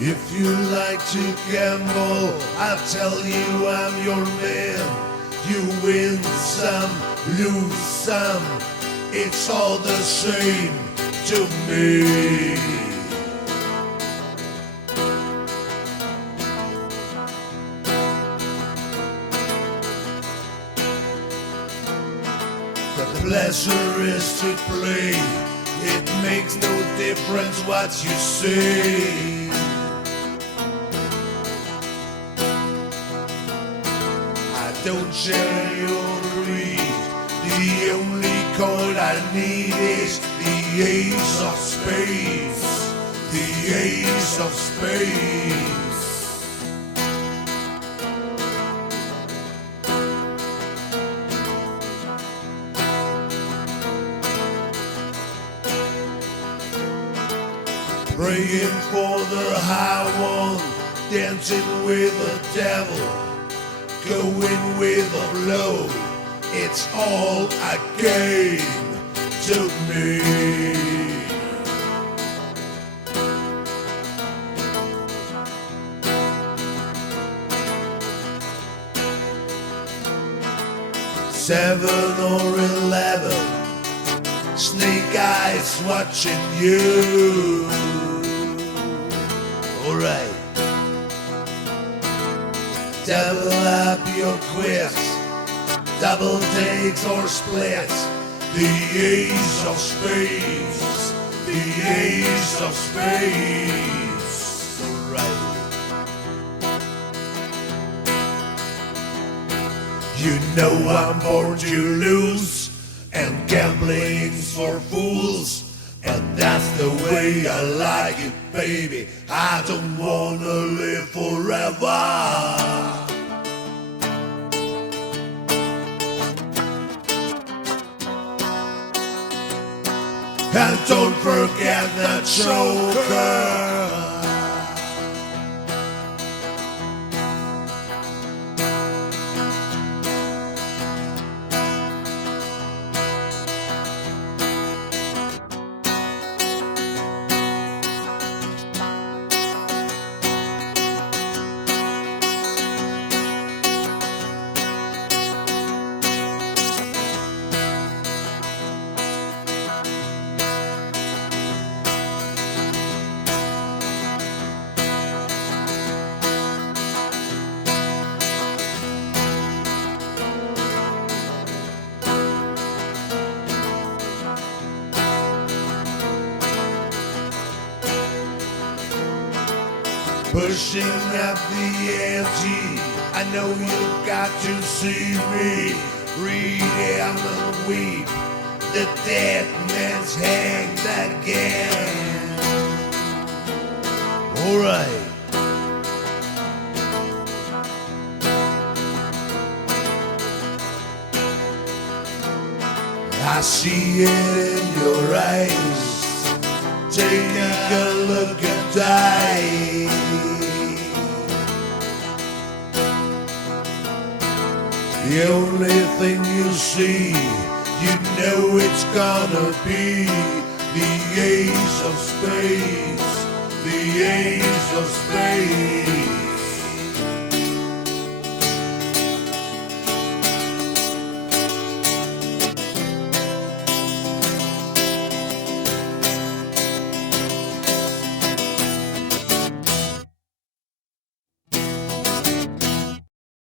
If you like to gamble, I'll tell you I'm your man. You win some, lose some, it's all the same to me. The pleasure is to play. It makes no difference what you say. I don't share your greed. The only card I need is the Ace of Spades. The Ace of Spades. Praying for the high one, dancing with the devil, going with the flow. It's all a game to me. Seven or 11, snake eyes watching you. Alright, double up your quest, double takes or splits. The Ace of Spades, the Ace of Spades. Alright. You know I'm born to lose, and gambling's for fools. And that's the way I like it, baby. I don't wanna live forever. And don't forget the choker. Pushing up the ante, I know you've got to see me. Read him and weep, the dead man's hanged again. Alright. I see it in your eyes. Take a look and die. The only thing you see, you know it's gonna be the Ace of Spades, the Ace of Spades.